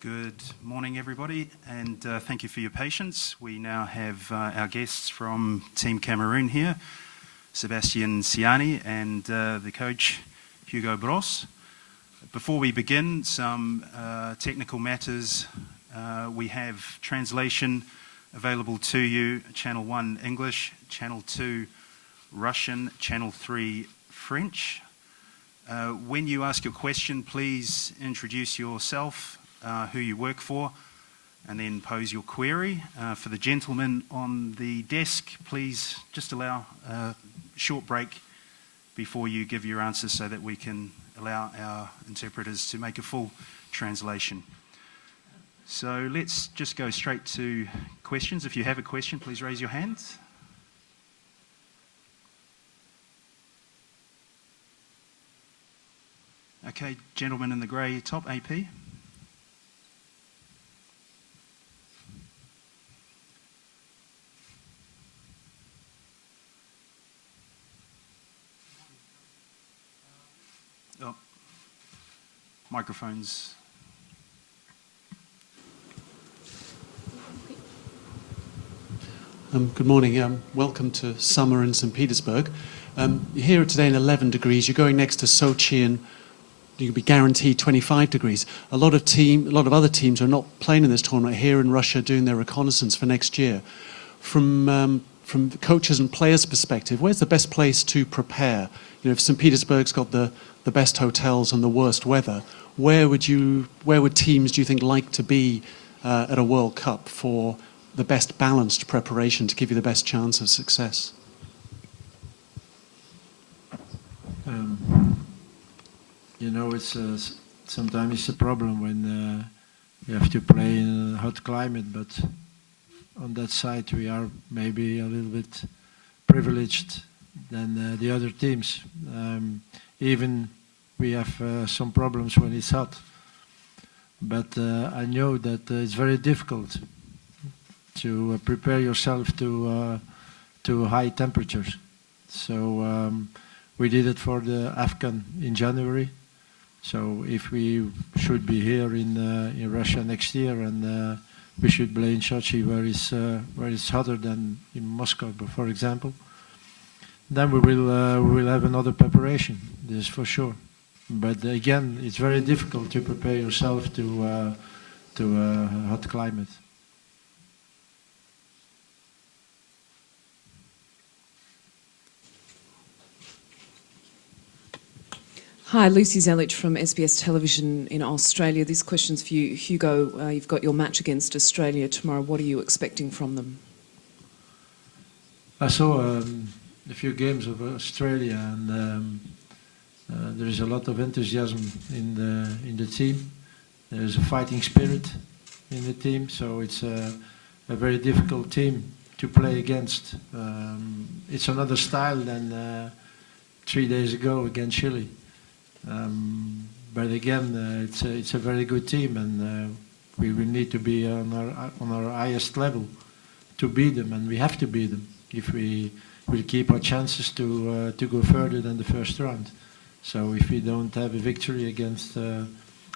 Good morning, everybody, and thank you for your patience. We now have our guests from Team Cameroon here, Sebastian Siani and the coach, Hugo Bros. Before we begin, some technical matters. We have translation available to you, Channel 1 English, Channel 2 Russian, Channel 3 French. When you ask your question, please introduce yourself, who you work for, and then pose your query. For the gentleman on the desk, please just allow a short break before you give your answers so that we can allow our interpreters to make a full translation. So let's just go straight to questions. If you have a question, please raise your hand. Okay, gentleman in the grey top, AP. Oh, microphones. Good morning. Welcome to summer in St. Petersburg. You're here today in 11 degrees. You're going next to Sochi and you'll be guaranteed 25 degrees. A lot of other teams are not playing in this tournament here in Russia doing their reconnaissance for next year. From the coaches and players' perspective, where's the best place to prepare? You know, if St. Petersburg's got the best hotels and the worst weather, where would teams, do you think, like to be at a World Cup for the best balanced preparation to give you the best chance of success? You know, it's sometimes it's a problem when you have to play in a hot climate, but on that side we are maybe a little bit privileged than the other teams. Even we have some problems when it's hot, but I know that it's very difficult to prepare yourself to high temperatures. So we did it for the Afghan in January. So if we should be here in Russia next year, and we should play in Sochi where it's hotter than in Moscow, for example, then we will have another preparation. This is for sure. But again, it's very difficult to prepare yourself to a hot climate. Hi, Lucy Zelich from SBS Television in Australia. This question's for you, Hugo. You've got your match against Australia tomorrow. What are you expecting from them? I saw a few games of Australia, and there is a lot of enthusiasm in the team. There is a fighting spirit in the team, so it's a very difficult team to play against. It's another style than 3 days ago against Chile. But again, it's a very good team, and we will need to be on our highest level to beat them, and we have to beat them if we will keep our chances to go further than the first round. So if we don't have a victory against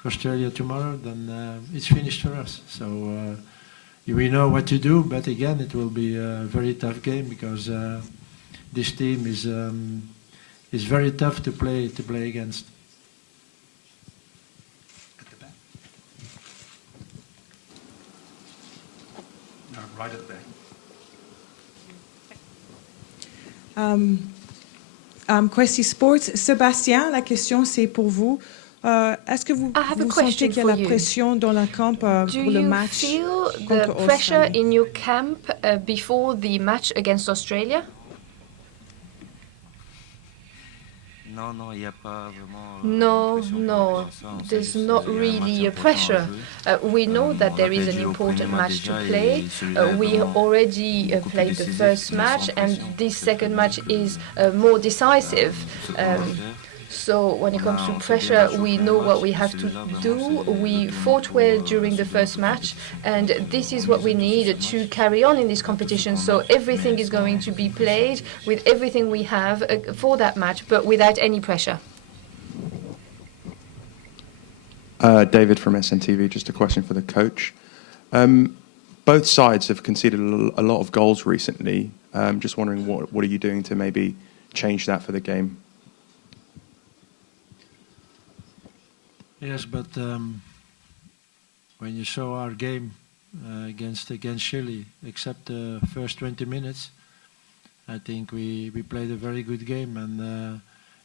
Australia tomorrow, then it's finished for us. So we know what to do, but again, it will be a very tough game because this team is very tough to play against. Right at the back. Questi Sports. Sébastien, la question c'est pour vous. Est-ce que vous sentez qu'il y a la pression dans le camp pour le match? Do you feel the pressure in your camp before the match against Australia? No, there's not really a pressure. We know that there is an important match to play. We already played the first match, and this second match is more decisive. So when it comes to pressure, we know what we have to do. We fought well during the first match, and this is what we need to carry on in this competition. So everything is going to be played with everything we have for that match, but without any pressure. David from SNTV, just a question for the coach. Both sides have conceded a lot of goals recently. Just wondering what are you doing to maybe change that for the game? Yes, but when you saw our game against Chile, except the first 20 minutes, I think we played a very good game, and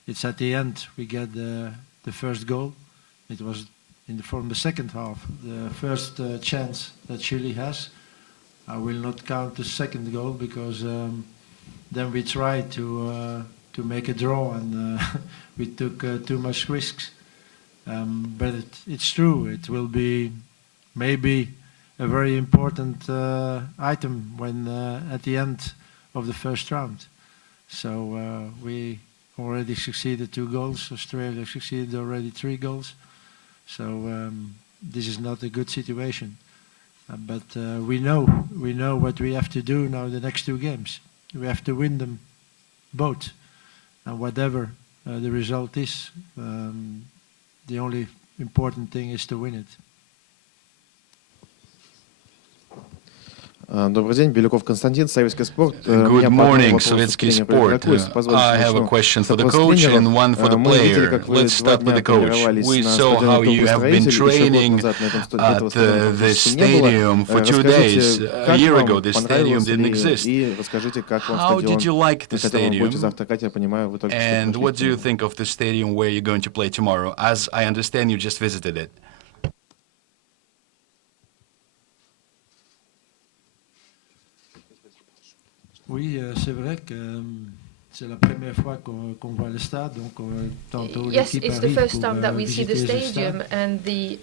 it's at the end we get the first goal. It was from the second half, the first chance that Chile has. I will not count the second goal because then we tried to make a draw, and we took too much risks. But it's true. It will be maybe a very important item when at the end of the first round. So we already succeeded 2 goals. Australia succeeded already 3 goals. So this is not a good situation. But we know what we have to do now the next 2 games. We have to win them both. And whatever the result is, the only important thing is to win it. Добрый день, Беляков Константин, Советский спорт. Good morning, Sovietsky Sport. I have a question for the coach and one for the player. Let's start with the coach. We saw how you have been training at the stadium for 2 days. A year ago, the stadium didn't exist. How did you like the stadium? And what do you think of the stadium where you're going to play tomorrow? As I understand, you just visited it. Oui, c'est vrai que c'est la première fois qu'on voit le stade, donc tantôt Yes, l'équipe it's the arrive first pour time that we see the visiter le stadium, stade. and the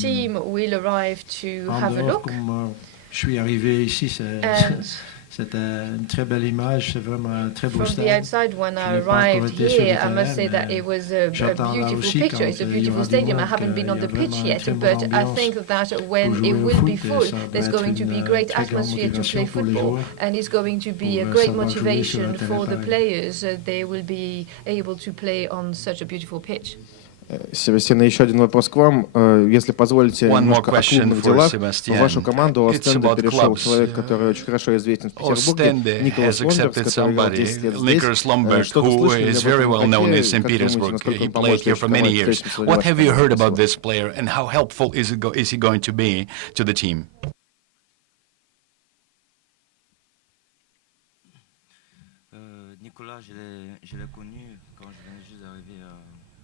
team will arrive to En have a dehors, look. comme je suis arrivé ici, And c'était une très belle image, c'est vraiment un très beau from stade. the outside, when I Je n'ai pas encore arrived été sur le here, I must terrain, say that mais it was a j'attends là beautiful aussi picture. quand It's a il y beautiful aura du stadium. I monde, haven't been on qu'il y the a pitch vraiment une yet, très bonne but I ambiance think that pour when jouer it au will be foot, et full, ça va there's être going to be une great très grande atmosphere to play motivation pour les football, joueurs and it's going to be a pour great savoir jouer sur un motivation terrain for the pareil. players. They will be able to play on such a beautiful pitch. Себастьян, еще один вопрос к вам. Если позволите, One more немножко о question клубных for делах. В Sebastian. вашу команду It's Остенде about перешел clubs. человек, который очень хорошо известен в Петербурге, Ostende Николас has Ломберг, accepted который играл somebody, 10 лет здесь. Nicholas Lombard, Что-то who слышали ли is об very этом well known in игроке? St. Как думаете, Petersburg? насколько He он played поможет here вашей for many команде years. встретить сегодня What вашу have you команду? heard about Спасибо. this player, and how helpful is he going to be to the team? Nicolas, je l'ai connu quand je venais juste d'arriver à...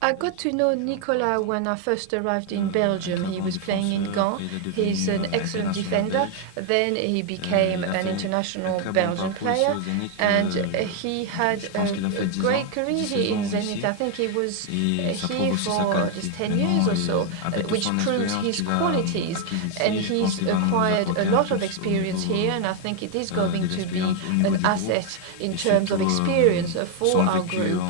I got to know Nicolas when I first arrived in Belgium. He was playing in Gand. He's an excellent defender. Then he became an international Belgian player, and he had a great career here in Zenit. I think he was here for just 10 years or so, which proves his qualities. And he's acquired a lot of experience here, and I think it is going to be an asset in terms of experience for our group.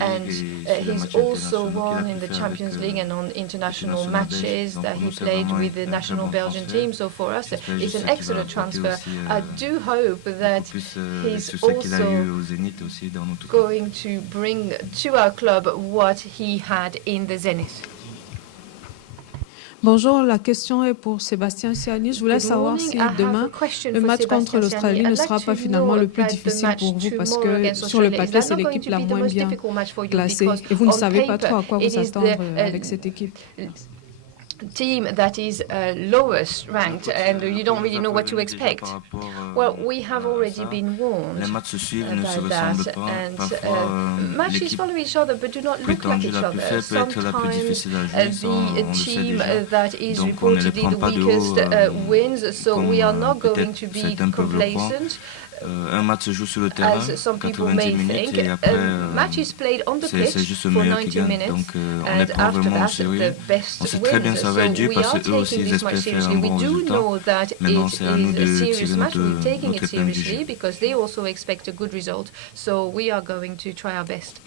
And he's also won in the Champions League and on international matches that he played with the national Belgian team. So for us, it's an excellent transfer. I do hope that he's also going to bring to our club what he had in the Zenit. Bonjour, la question est pour Sébastien Siani. Je voulais savoir si demain, le match contre l'Australie ne sera pas finalement le plus difficile pour vous parce que sur le papier, c'est l'équipe la moins bien classée et vous ne savez pas trop à quoi vous attendre avec cette équipe. Team that is lowest ranked, and you don't really know what to expect. Well, we have already been warned about that, and matches follow each other but do not look like each other. Sometimes the team that is reportedly the weakest wins, so we are not going to be complacent. As some people may think, match is played on the pitch for 90 minutes, and after that, the best wins. So we are taking this match seriously. We do know that it is a serious match. We're taking it seriously because they also expect a good result. So we are going to try our best.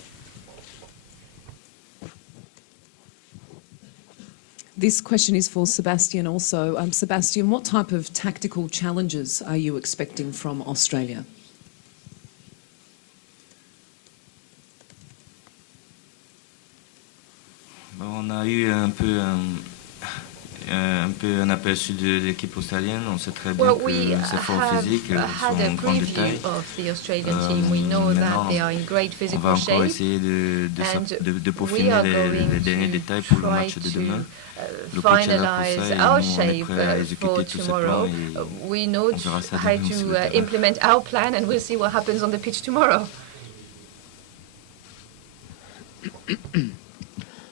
This question is for Sebastian also. Sebastian, what type of tactical challenges are you expecting from Australia? On a eu un peu un peu un aperçu de l'équipe australienne. On sait très bien que c'est fort physique, ils sont en grande détail. Maintenant, on va encore essayer de peaufiner les derniers détails pour le match de demain. Le coach est là pour ça et nous, on est prêt à exécuter tous ces plans et on verra ça demain sur le terrain. Implement our plan and we'll see what happens on the pitch tomorrow.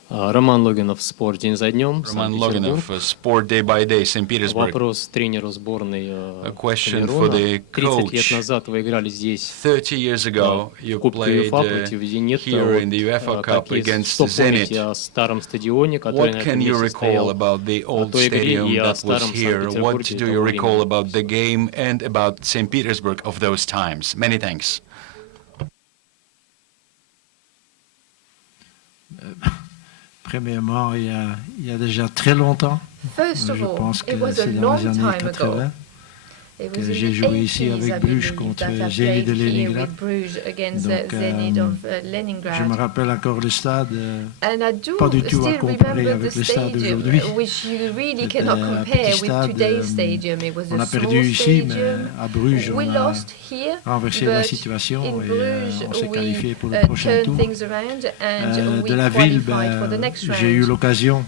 Роман Логинов, «Спорт день за днем», Roman Loginov, Sport Day by Day, St. Petersburg. Вопрос тренеру сборной A question for the Камеруна. 30 лет coach. назад вы играли здесь 30 years ago, you Кубке played УЕФА против Зенита. here in the UEFA Cup against Что помните Zenit. о старом стадионе, который на What этом can you месте recall стоял? about the old той игре stadium и о that was старом here? What Санкт-Петербурге do you того recall времени? about the game and about St. Petersburg of those times? Many thanks. Premièrement, il y a déjà très longtemps. First of Je all, pense que it was a c'est dans long les années time ago. 80 It que was in j'ai the joué ici 80s, avec I Bruges believe, contre that I Zenit de played here Leningrad. with Bruges against Donc, Zenit of Je Leningrad. me rappelle encore le stade, And I do pas du tout à still comparer remember avec the le stade stadium, d'aujourd'hui. which you really C'était cannot un compare petit with stade, today's stadium. It was on a a perdu small ici, mais stadium. à Bruges, We on a lost here, renversé la but situation in et Bruges, on s'est qualifié we pour le prochain tour. turned things around and we De la ville, qualified for the next round. j'ai eu l'occasion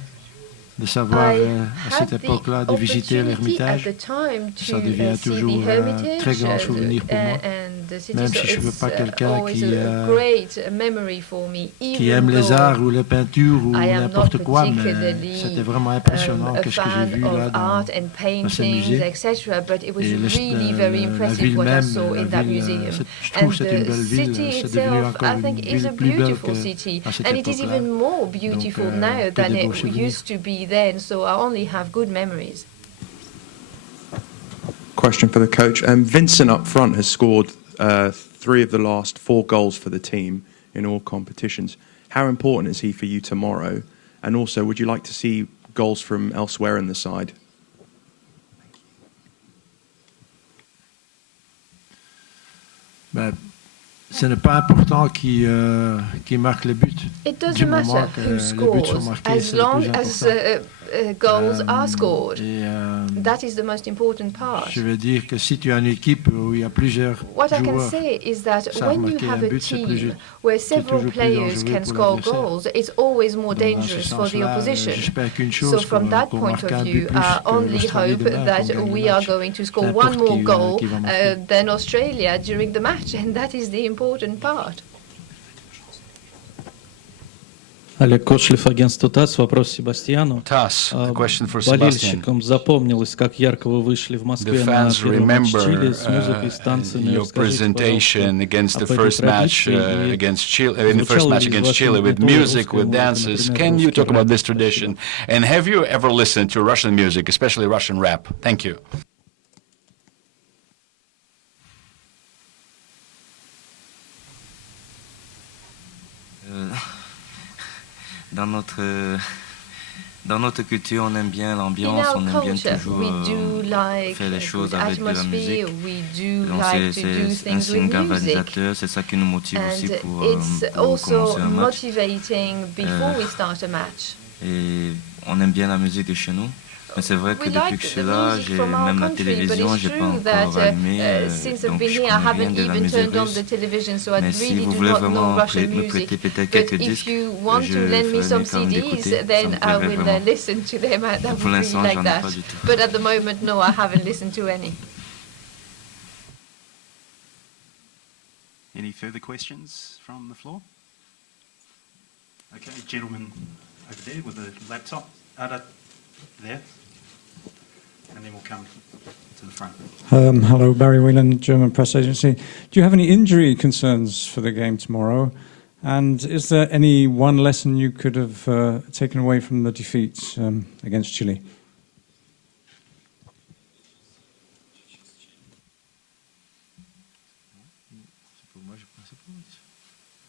de savoir à cette had the époque-là de visiter opportunity at l'Ermitage. the time to Ça devient see toujours the un Hermitage très grand souvenir pour moi. and the city. Même So si je ne veux it's pas quelqu'un always a great memory for me, qui even aime les though arts ou les peintures ou I am n'importe not quoi, mais particularly c'était vraiment impressionnant a qu'est-ce que j'ai fan vu là of dans art and ce paintings, musée. etc. But it was Et really very la impressive ville what I même, saw la in that ville, museum. je trouve And que c'est une the belle ville, city c'est devenu itself, encore I une think, is ville a plus belle beautiful city, qu'à cette and it is époque-là. even more beautiful now que than des beaux it souvenirs. used to be then. So I only have good memories. Question for the coach. Vincent up front has scored 3 of the last 4 goals for the team in all competitions. How important is he for you tomorrow? And also, would you like to see goals from elsewhere in the side? Ben, ce n'est pas important qui marque les buts. It Du doesn't moment matter que who les buts sont scores, marqués, as c'est le long plus as important. goals are scored. Et, That is the most important part. je veux dire que si tu as une équipe où il y a plusieurs What I can joueurs, say is that savent when you marquer have un a but, c'est team where several toujours plus players dangereux can pour score l'adversaire. goals, it's always more Donc, dans ce dangerous for the sens-là, opposition. j'espère qu'une So chose, from that qu'on point marque of un view, but plus I que only l'Australie hope demain, that qu'on gagne le we are match. going to score N'importe one more qui, goal qui va marquer. than Australia during the match, and that is the important part. Олег Кошлев, агентство ТАСС. Вопрос Себастьяну. TASS, a question for Sebastian. Болельщикам запомнилось, как ярко вы вышли в The Москве на fans первый матч remember Чили с музыкой, с танцами. your Расскажите, presentation пожалуйста, against the об этой first match традиции. against Chile, in the first Звучала match ли из against вашего Chile with репертуара music, русская with музыка, dances. например, Can you русский talk about рэп? this tradition? And have you ever listened to Russian music, especially Russian rap? Thank you. Dans notre culture, on aime bien In l'ambiance, our on aime bien culture, toujours we do like faire les a choses good avec de la atmosphere. musique. We do Donc like to do c'est un things signe with music. galvanisateur, c'est ça qui nous motive aussi And pour it's also commencer un match. motivating before we start a match. Et on aime bien la musique de chez nous. Mais c'est vrai que We depuis like que je the suis là, music j'ai from our même la country, but télévision, it's j'ai pas true that encore allumé, since I've donc been je here, I connais rien haven't de la even musique turned on russe. the television, so I Mais si really vous do voulez not know vraiment Russian me music. prêter peut-être But quelques if disques, you want je to lend me ferai some mieux quand même CDs, d'écouter, ça then me I plairait will vraiment. listen to them. That Pour would really l'instant, like j'en ai that. pas du tout. But at the moment, no, I haven't listened to any. Any further questions from the floor? Okay, gentleman over there with the laptop. There. And then we'll come to the front. Hello, Barry Whelan, German press agency. Do you have any injury concerns for the game tomorrow? And is there any one lesson you could have taken away from the defeat against Chile?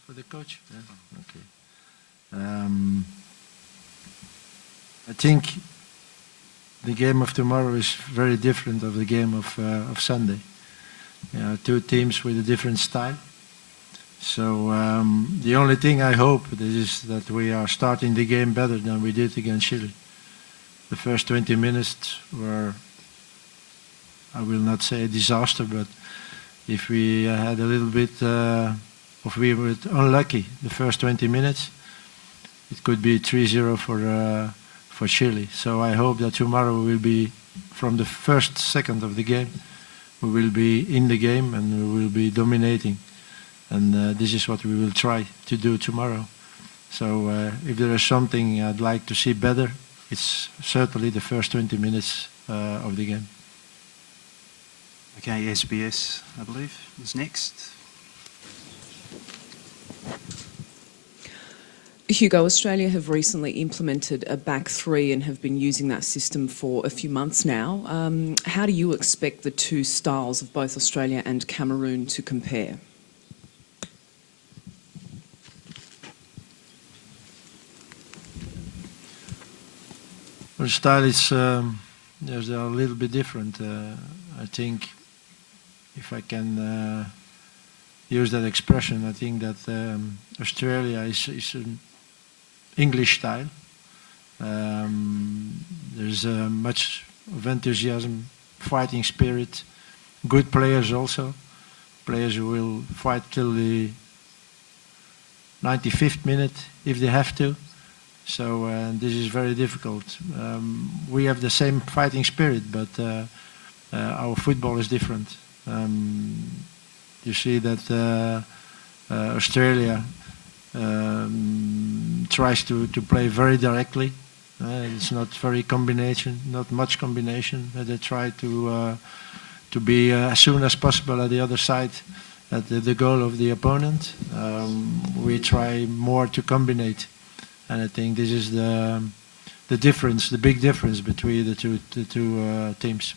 For the coach? Yeah. Okay. I think the game of tomorrow is very different of the game of Sunday. Two teams with a different style. So the only thing I hope is that we are starting the game better than we did against Chile. the first 20 minutes were, I will not say a disaster, but if we had a little bit, if we were unlucky the first 20 minutes, it could be 3-0 for Chile. So I hope that tomorrow we will be, from the first second of the game, we will be in the game and we will be dominating. And this is what we will try to do tomorrow. So if there is something I'd like to see better, it's certainly the first 20 minutes of the game. Okay, SBS, I believe, is next. Hugo, Australia have recently implemented a back three and have been using that system for a few months now. How do you expect the two styles of both Australia and Cameroon to compare? The style is there's a little bit different. I think, if I can use that expression, I think that Australia is an English style. There's much of enthusiasm, fighting spirit, good players also, players who will fight till the 95th minute if they have to. So this is very difficult. We have the same fighting spirit, but our football is different. You see that Australia tries to play very directly. It's not much combination. They try to be as soon as possible at the other side at the goal of the opponent. We try more to combinate. And I think this is the difference, the big difference between the two teams.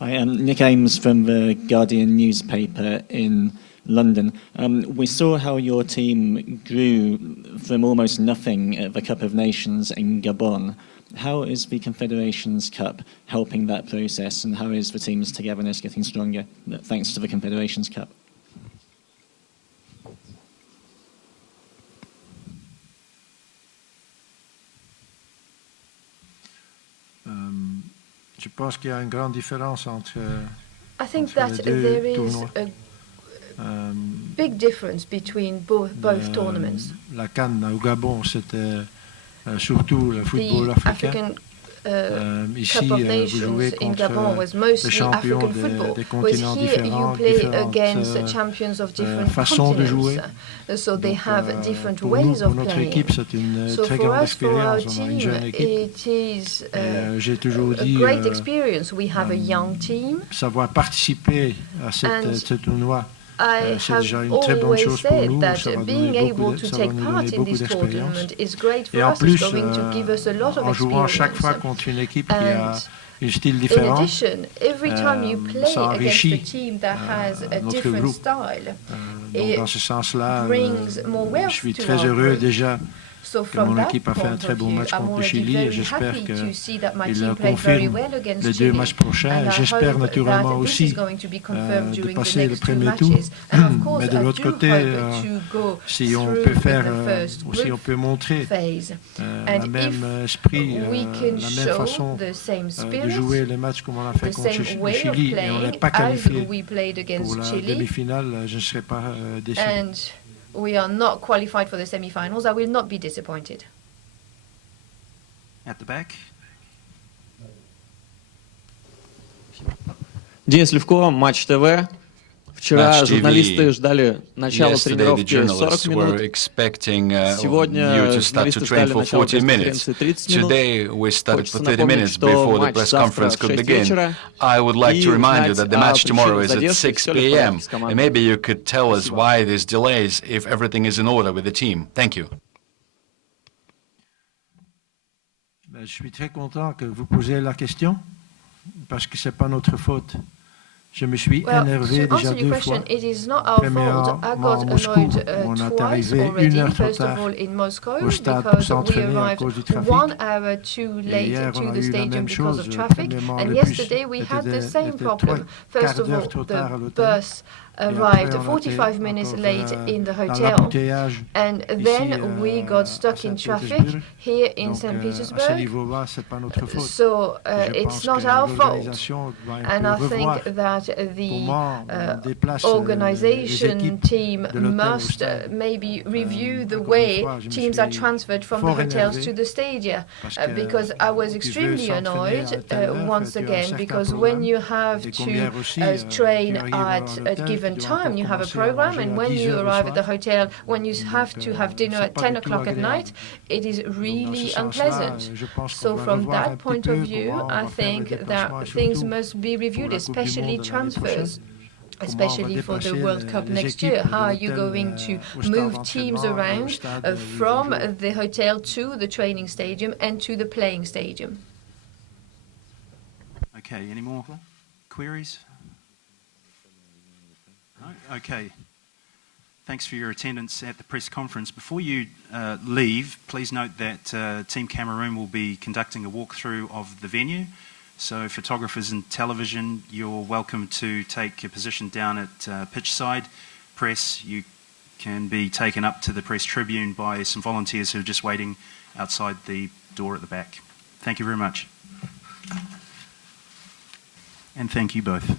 Hi, I'm Nick Ames from the Guardian newspaper in London. We saw how your team grew from almost nothing at the Cup of Nations in Gabon. How is the Confederations Cup helping that process, and how is the team's togetherness getting stronger thanks to the Confederations Cup? Je pense qu'il y a une grande différence entre. I think that there is a big difference between both tournaments. La CAN au Gabon, c'était surtout le football africain. Ici, Cup of Nations in Gabon was mostly African football. Whereas here you play against champions of different continents, so they have different ways of playing. So for us, for our team, it is a great experience. We have a young team. Savoir participer à ce tournoi. I have always said that being able to take part in this tournament is great for us. It's going to give us a lot of experience. In addition, every time you play against a team that has a different style, it brings more wealth to our group. So from that point of view, I'm already very happy to see that my team played very well against Chile, and I hope that this is going to be confirmed during the next two matches. And of course, I do hope to go through the first group phase. And if we can show the same spirit, the same way of playing as we played against Chile, and we are not qualified for the semi-finals, I will not be disappointed. At the back. Денис Левко, Матч ТВ. Вчера журналисты ждали начала тренировки 40 минут. Сегодня журналисты ждали начала пресс-конференции 30 минут. Хочется напомнить, что матч завтра в 6 вечера. I would like to remind you that the match tomorrow is at 6 p.m. And maybe you could tell us why there's delays if everything is in order with the team. Thank you. Je suis très content que vous posiez la question parce que c'est pas notre faute. Je me suis énervé déjà deux fois. Premièrement, à Moscou, on est arrivé 1 heure trop tard au stade pour s'entraîner à cause du trafic. Et hier, on a eu la même chose. Premièrement, le bus était 3 quarts d'heure trop tard à l'hôtel. arrived 45 minutes late in the hotel, and then we got stuck in traffic here in St. Petersburg. So it's not our fault, and I think that the organization team must maybe review the way teams are transferred from the hotels to the stadia, because I was extremely annoyed once again, because when you have to train at a given time, you have a program, and when you arrive at the hotel, when you have to have dinner at 10 o'clock at night, it is really unpleasant. So from that point of view, I think that things must be reviewed, especially transfers, especially for the World Cup next year. How are you going to move teams around from the hotel to the training stadium and to the playing stadium? Okay, any more queries? No? Okay. Thanks for your attendance at the press conference. Before you leave, please note that Team Cameroon will be conducting a walkthrough of the venue. So photographers and television, you're welcome to take a position down at pitch side. Press, you can be taken up to the press tribune by some volunteers who are just waiting outside the door at the back. Thank you very much. And thank you both.